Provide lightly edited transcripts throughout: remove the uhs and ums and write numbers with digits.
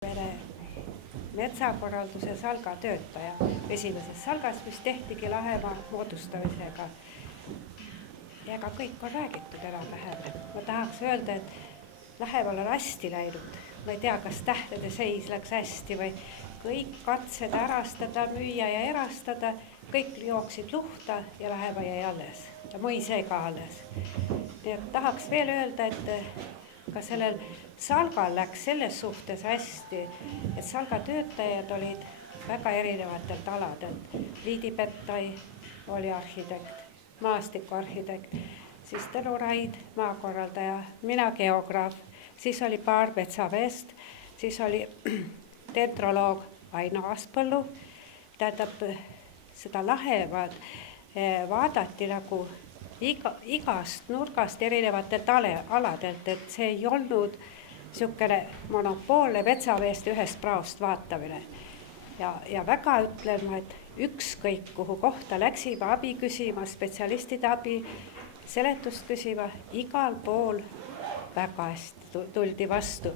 Vene metsakorralduse Salga töötaja esimeses Salgas, mis tehtigi Lahemaa moodustamisega. Ja ega kõik on räägitud enam-vähem. Ma tahaks öelda, et Lahemaal on hästi läinud. Ma ei tea, kas tähtede seis läks hästi või kõik katsed ärastada, müüa ja erastada, kõik jooksid luhta ja Lahemaa jäi alles. Ja mõise ka alles. Nii et tahaks veel öelda, et ka sellel Salgal läks selles suhtes hästi, et Salga töötajad olid väga erinevatelt aladelt. Liidi Pettai oli arhitekt, maastikuarhitekt, siis Tõnu Raid, maakorraldaja, mina geograaf, siis oli paar metsameest, siis oli dendroloog Aino Aspõllu. Tähendab, seda Lahemaad vaadati nagu igast nurgast erinevatelt aladelt, et see ei olnud niisugune monopoolne metsameeste ühest praost vaatamine. Ja väga ütlen ma, et ükskõik kuhu kohta läksime abi küsima, spetsialistide abi, seletust küsima, igal pool väga hästi tuldi vastu.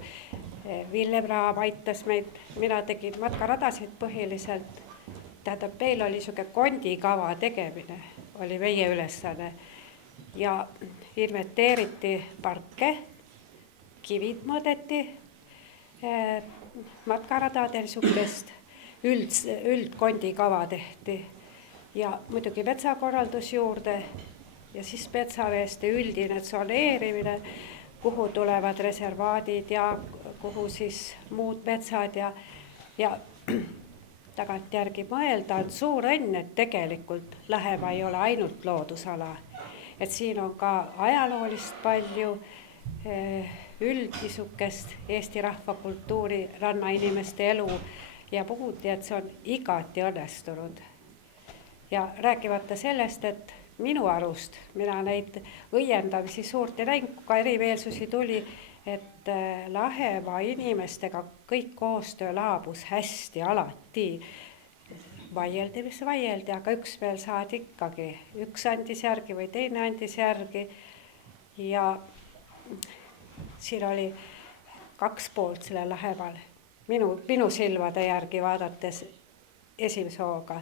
Villem Raam aitas meid, mina tegin matkaradasid põhiliselt. Tähendab, meil oli niisugune kondikava tegemine, oli meie ülesanne. Ja inventeeriti parke, kivid mõõdeti, matkaradadel niisugust üldkondikava tehti. Ja muidugi metsakorraldus juurde ja siis metsameeste üldine tsoneerimine, kuhu tulevad reservaadid ja kuhu siis muud metsad ja tagantjärgi mõelda on suur õnn, et tegelikult Lahemaa ei ole ainult loodusala. Et siin on ka ajaloolist palju üldisukest Eesti rahvakultuuri, rannainimeste elu ja muud, et see on igati õnnestunud. Ja rääkivata sellest, et minu arust, mina neid õiendamisi suurt ei näinud, ka erimeelsusi tuli, et Lahemaa inimestega kõik koostöö laabus hästi alati. Vaieldi, mis vaieldi, aga üksmeel saadi ikkagi. Üks andis järgi või teine andis järgi. Ja siin oli kaks poolt selle Lahemaal. Minu silmade järgi vaadates esimese hooga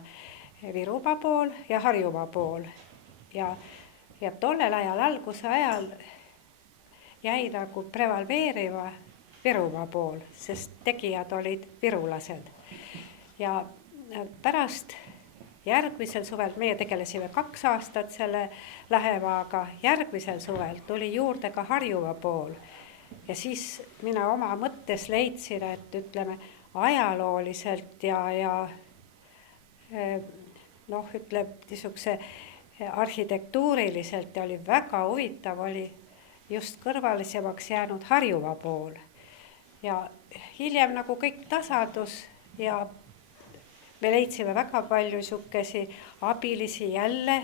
Virumaa pool ja Harjumaa pool. Ja tollel ajal, alguse ajal jäi nagu prevalveeriva Virumaa pool, sest tegijad olid virulased. Ja pärast järgmisel suvel, meie tegelesime 2 aastat selle Lahemaaga, järgmisel suvel tuli juurde ka Harjumaa pool. Ja siis mina oma mõttes leidsin, et ütleme ajalooliselt ja niisuguse arhitektuuriliselt oli väga huvitav, oli just kõrvalisemaks jäänud Harjumaa pool. Ja hiljem nagu kõik tasandus ja me leidsime väga palju niisugesi abilisi jälle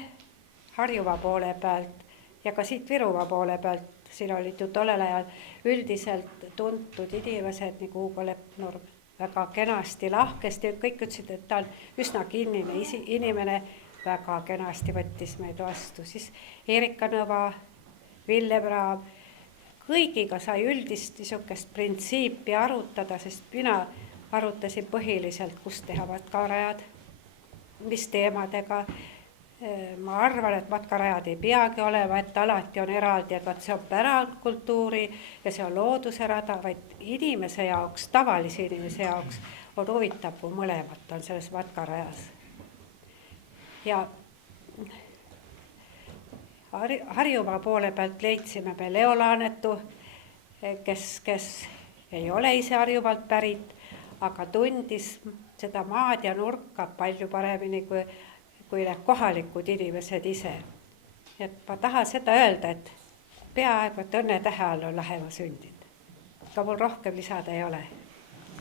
Harjumaa poole pealt ja ka siit Virumaa poole pealt. Siin olid ju tollel ajal üldiselt tuntud inimesed nagu Hugo Lepnurm väga kenasti, lahkesti. Kõik ütlesid, et ta on üsna kinnine inimene, väga kenasti võttis meid vastu. Siis Erika Nõva, Villem Raam, kõigiga sai üldist niisugust printsiipi arutada, sest mina arutasin põhiliselt, kust teha matkarajad, mis teemadega. Ma arvan, et matkarajad ei peagi olema, et alati on eraldi, et see on pärandkultuuri ja see on looduse rada, vaid inimese jaoks, tavalise inimese jaoks on huvitav, kui mõlemat on selles matkarajas. Ja Harjumaa poole pealt leidsime me Leo Laanetu, kes ei ole ise Harjumaalt pärit, aga tundis seda maad ja nurka palju paremini kui need kohalikud inimesed ise. Et ma tahan seda öelda, et peaaegu et õnnetähe all on Lahemaa sündinud. Ka mul rohkem lisada ei ole.